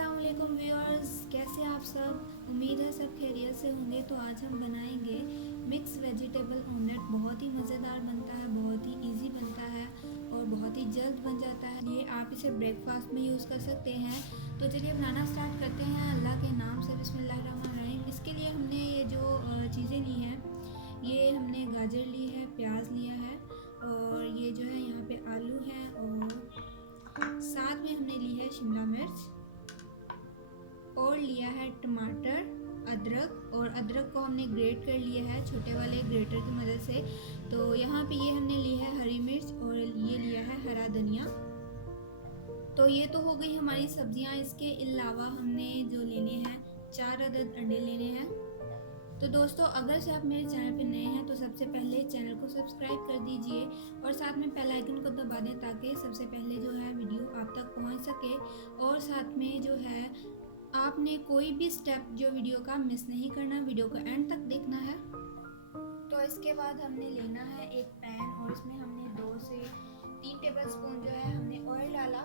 अस्सलाम वालेकुम व्यूअर्स, कैसे आप सब। उम्मीद है सब खैरियत से होंगे। तो आज हम बनाएंगे मिक्स वेजिटेबल ऑमलेट। बहुत ही मज़ेदार बनता है, बहुत ही इजी बनता है और बहुत ही जल्द बन जाता है। ये आप इसे ब्रेकफास्ट में यूज़ कर सकते हैं। तो चलिए बनाना स्टार्ट करते हैं अल्लाह के नाम से। बिस्मिल्लाहिर्रहमानिर्रहीम। इसके लिए हमने ये जो चीज़ें ली हैं, ये हमने गाजर ली है, प्याज लिया है और ये जो है यहाँ पे आलू है और साथ में हमने ली है शिमला मिर्च और लिया है टमाटर, अदरक। और अदरक को हमने ग्रेट कर लिया है छोटे वाले ग्रेटर की मदद से। तो यहाँ पे ये हमने ली है हरी मिर्च और ये लिया है हरा धनिया। तो ये तो हो गई हमारी सब्जियाँ। इसके अलावा हमने जो लेने हैं 4 अदद अंडे लेने हैं। तो दोस्तों, अगर से आप मेरे चैनल पे नए हैं तो सबसे पहले चैनल को सब्सक्राइब कर दीजिए और साथ में बेल आइकन को दबा दें ताकि सबसे पहले जो है वीडियो आप तक पहुंच सके। और साथ में जो है आपने कोई भी स्टेप जो वीडियो का मिस नहीं करना, वीडियो को एंड तक देखना है। तो इसके बाद हमने लेना है एक पैन और इसमें हमने 2 से 3 टेबलस्पून जो है हमने ऑयल डाला।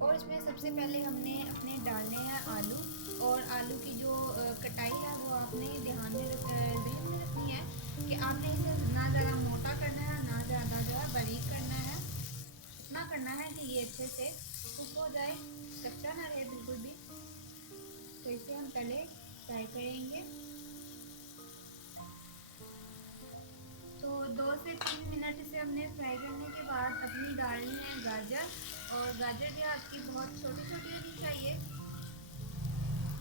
और इसमें सबसे पहले हमने अपने डालने हैं आलू। और आलू की जो कटाई है वो आपने ध्यान में जहन में रखनी है कि आपने इसे ना ज़्यादा मोटा करना है ना ज़्यादा जो है बारीक करना है। इतना करना है कि ये अच्छे से कुक हो जाए, कच्चा ना रहे बिल्कुल भी। तो इसे हम पहले फ्राई करेंगे। तो 2 से 3 मिनट इसे हमने फ्राई करने के बाद अपनी डालनी है गाजर। और गाजर भी आपकी बहुत छोटी छोटी होनी चाहिए।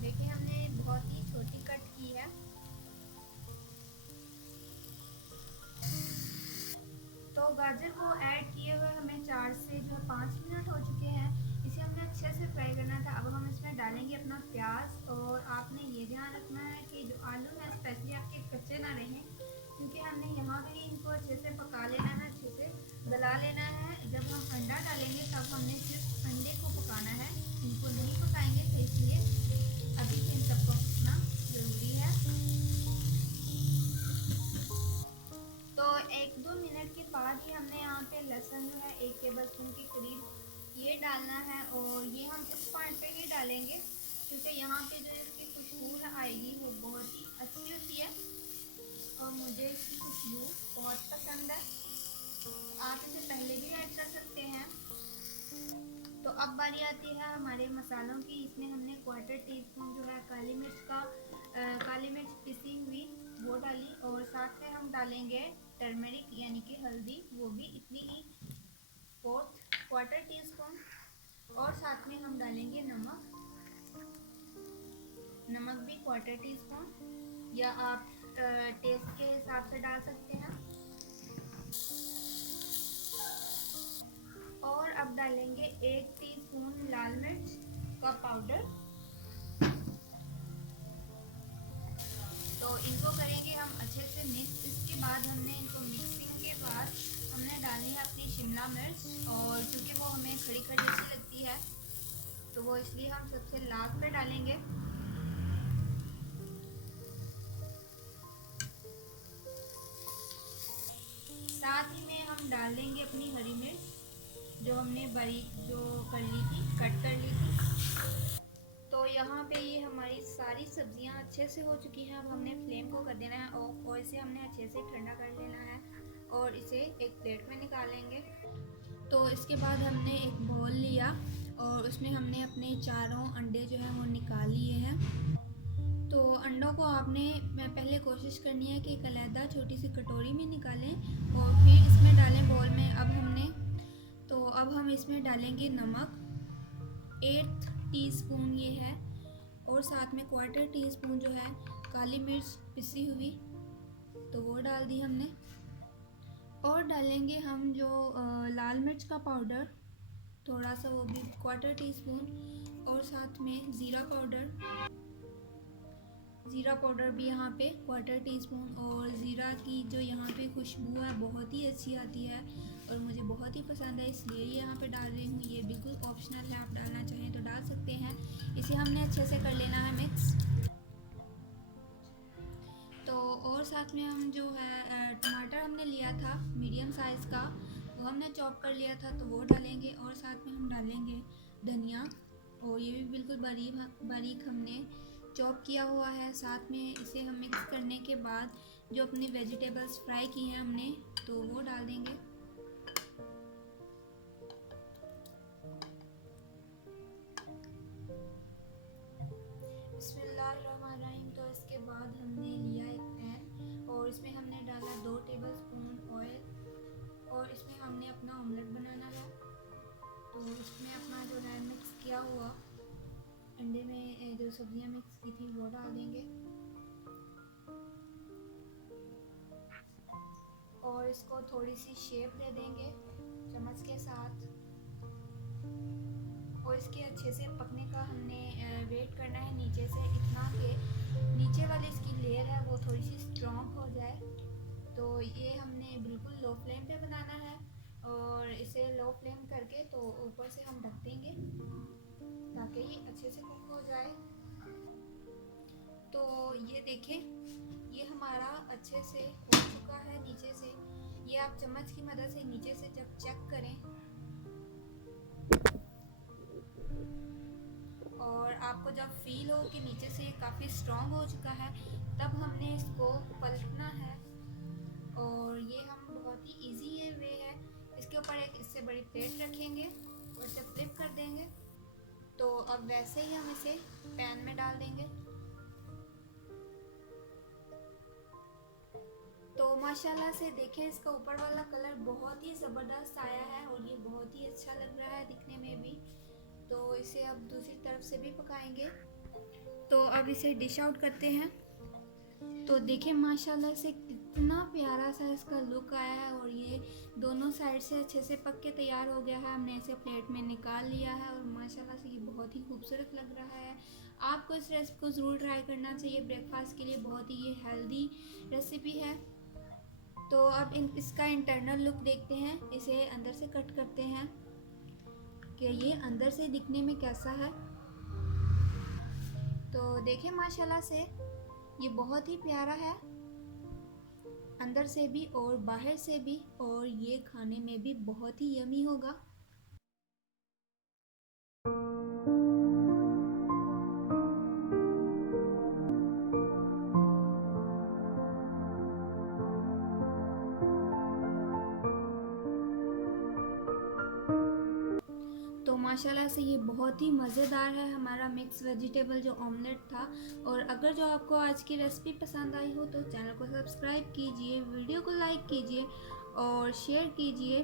देखिए हमने बहुत ही छोटी कट की है। तो गाजर को ऐड किए हुए हमें 4 से जो है 5 मिनट हो चुके हैं। इसे हमने अच्छे से फ्राई करना था। अब हम इसमें डालेंगे अपना प्याज। और आपने ये ध्यान रखना है कि जो आलू है स्पेशली आपके कच्चे ना रहें, क्योंकि हमने यहाँ भी इनको अच्छे से पका लेना है, अच्छे से गला लेना है। जब हम अंडा डालेंगे तब हमने सिर्फ अंडे को पकाना है, इनको नहीं पकाएंगे। तो इसलिए अभी से इन सबको पकना ज़रूरी है। तो 1-2 मिनट के बाद ही हमने यहाँ पे लहसुन जो है 1 टेबलस्पून के करीब ये डालना है। और ये हम उस पॉइंट पे ही डालेंगे क्योंकि यहाँ पे जो इसकी खुशबू आएगी वो बहुत ही अच्छी होती है और मुझे इसकी खुशबू बहुत पसंद है। आप इसे पहले भी ऐड कर सकते हैं। तो अब बारी आती है हमारे मसालों की। इसमें हमने 1/4 टीस्पून जो है काली मिर्च पिसी हुई वो डाली। और साथ में हम डालेंगे टर्मरिक यानी कि हल्दी, वो भी इतनी ही 1/4 टीस्पून। और साथ में हम डालेंगे नमक भी 1/4 टीस्पून, या आप टेस्ट के हिसाब से डाल सकते हैं। और अब डालेंगे 1 टीस्पून लाल मिर्च का पाउडर। तो इनको करेंगे हम अच्छे से मिक्स। इसके बाद हमने इनको मिक्सिंग के बाद हमने डाली है अपनी शिमला मिर्च। और क्योंकि वो हमें खड़ी खड़ी अच्छी लगती है तो वो इसलिए हम सबसे लास्ट में डालेंगे। साथ ही में हम डाल देंगे अपनी हरी मिर्च जो हमने बारीक जो कर ली थी, कट कर ली थी। तो यहाँ पे ये हमारी सारी सब्जियाँ अच्छे से हो चुकी हैं। अब हमने फ्लेम को कर देना है ऑफ और इसे हमने अच्छे से ठंडा कर लेना है और इसे एक प्लेट में निकालेंगे। तो इसके बाद हमने एक बाउल लिया और उसमें हमने अपने चारों अंडे जो है वो निकाल लिए हैं। तो अंडों को आपने पहले कोशिश करनी है कि एक अलहदा छोटी सी कटोरी में निकालें और फिर इसमें डालें बाउल में। अब हम इसमें डालेंगे नमक 1 टीस्पून ये है। और साथ में 1/4 टीस्पून जो है काली मिर्च पिसी हुई, तो वो डाल दी हमने। और डालेंगे हम जो लाल मिर्च का पाउडर, थोड़ा सा, वो भी 1/4 टीस्पून। और साथ में ज़ीरा पाउडर भी यहाँ पे 1/4 टीस्पून। और ज़ीरा की जो यहाँ पे खुशबू है बहुत ही अच्छी आती है और मुझे बहुत ही पसंद है, इसलिए ये यहाँ पे डाल रही हूँ। ये बिल्कुल ऑप्शनल है, आप डालना चाहें तो डाल सकते हैं। इसे हमने अच्छे से कर लेना है मिक्स। तो और साथ में हम जो है टमाटर हमने लिया था मीडियम साइज़ का, वो हमने चॉप कर लिया था, तो वो डालेंगे। और साथ में हम डालेंगे धनिया और ये भी बिल्कुल बारीक बारीक हमने चॉप किया हुआ है। साथ में इसे हम मिक्स करने के बाद जो अपनी वेजिटेबल्स फ्राई की हैं हमने, तो वो डाल देंगे। बिस्मिल्लाहिर्रहमानिर्रहीम। तो इसके बाद हमने लिया एक पैन और इसमें हमने डाला 2 टेबलस्पून ऑयल और इसमें हमने अपना ऑमलेट बनाना है। तो इसमें अपना जो है मिक्स किया हुआ अंडे में जो सब्जियां मिक्स की थी वो डाल देंगे और इसको थोड़ी सी शेप दे देंगे चम्मच के साथ। और इसके अच्छे से पकने का हमने वेट करना है नीचे से, इतना कि नीचे वाली इसकी लेयर है वो थोड़ी सी स्ट्रॉन्ग हो जाए। तो ये हमने बिल्कुल लो फ्लेम पे बनाना है और इसे लो फ्लेम करके तो ऊपर से हम ढक देंगे ताकि ये अच्छे से कुक हो जाए। तो ये देखें, ये हमारा अच्छे से हो चुका है नीचे से। ये आप चम्मच की मदद से नीचे से जब चेक करें और आपको जब फील हो कि नीचे से ये काफ़ी स्ट्रॉन्ग हो चुका है, तब हमने इसको पलटना है। और ये हम बहुत ही इजी ये वे है, इसके ऊपर एक इससे बड़ी प्लेट रखेंगे और इसे फ्लिप कर देंगे। तो अब वैसे ही हम इसे पैन में डाल देंगे। तो माशाल्लाह से देखें, इसका ऊपर वाला कलर बहुत ही ज़बरदस्त आया है और ये बहुत ही अच्छा लग रहा है दिखने में भी। तो इसे अब दूसरी तरफ से भी पकाएंगे। तो अब इसे डिश आउट करते हैं। तो देखें माशाल्लाह से कितना प्यारा सा इसका लुक आया है और ये दोनों साइड से अच्छे से पक के तैयार हो गया है। हमने इसे प्लेट में निकाल लिया है और माशाल्लाह से ये बहुत ही खूबसूरत लग रहा है। आपको इस रेसिपी को ज़रूर ट्राई करना चाहिए, ब्रेकफास्ट के लिए बहुत ही ये हेल्दी रेसिपी है। तो अब इसका इंटरनल लुक देखते हैं, इसे अंदर से कट करते हैं कि ये अंदर से दिखने में कैसा है। तो देखें माशाल्लाह से ये बहुत ही प्यारा है अंदर से भी और बाहर से भी, और ये खाने में भी बहुत ही यमी होगा। तो माशाल्लाह से ये बहुत ही मज़ेदार है हमारा मिक्स वेजिटेबल जो ऑमलेट था। और अगर जो आपको आज की रेसिपी पसंद आई हो तो चैनल को सब्सक्राइब कीजिए, वीडियो को लाइक कीजिए और शेयर कीजिए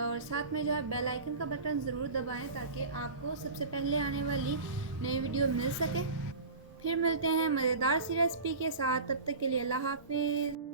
और साथ में जो है बेल आइकन का बटन ज़रूर दबाएं ताकि आपको सबसे पहले आने वाली नई वीडियो मिल सके। फिर मिलते हैं मज़ेदार सी रेसिपी के साथ, तब तक के लिए अल्लाह हाफिज़।